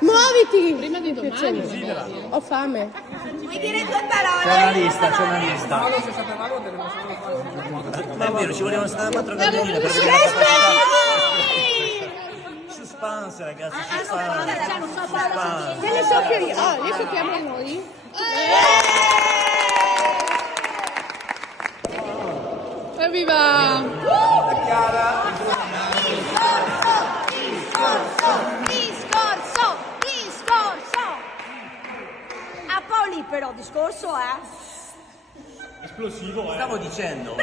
Muoviti! Prima di domani. Ho fame. Vuoi dire due parole? C'è una lista, c'è una lista. Ma è vero, ci volevano stare 4 galline per vedere la capacità. Suspense, ragazzi, suspense. Delle sofferie. Ah, li soffiamo noi? Evviva! Discorso! A Poli però, discorso Esplosivo, Stavo dicendo.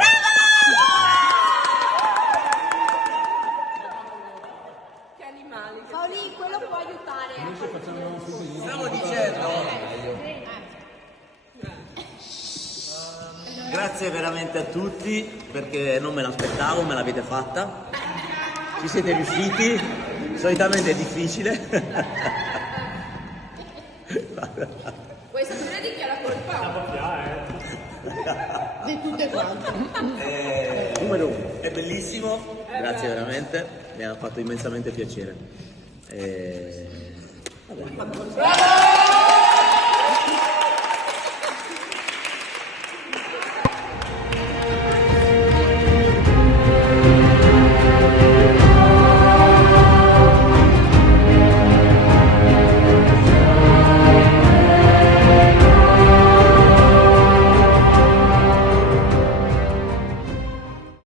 Paoli, quello può aiutare. Stavo dicendo. Grazie veramente a tutti perché non me l'aspettavo, me l'avete fatta. Ci siete riusciti. Solitamente è difficile. Vuoi sapere di chi è la colpa? Di tutte quante. Numero 1. È bellissimo, grazie veramente, mi ha fatto immensamente piacere. Vabbè.